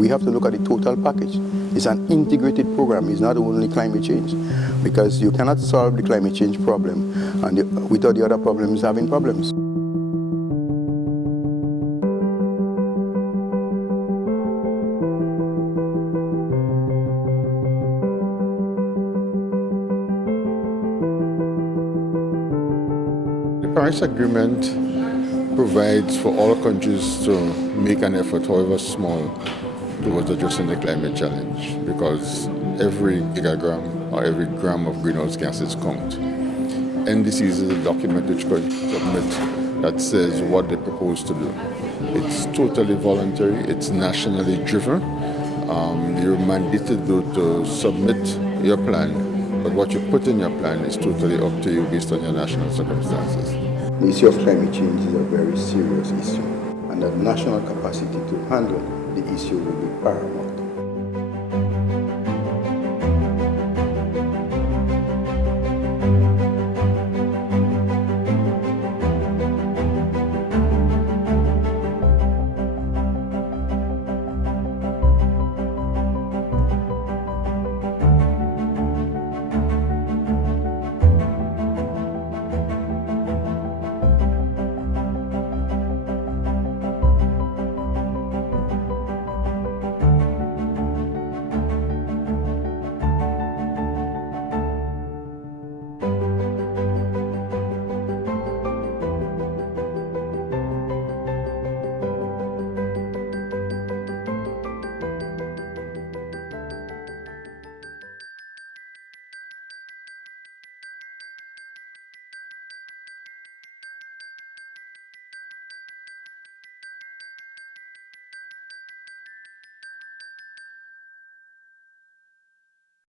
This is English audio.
We have to look at the total package. It's an integrated program. It's not only climate change, because you cannot solve the climate change problem without the other problems having problems. The Paris Agreement provides for all countries to make an effort, however small, towards addressing the climate challenge, because every gigagram or every gram of greenhouse gases count. NDC is a document which could submit that says what they propose to do. It's totally voluntary, it's nationally driven. You're mandated to submit your plan, but what you put in your plan is totally up to you based on your national circumstances. The issue of climate change is a very serious issue, and the national capacity to handle the issue will be paramount.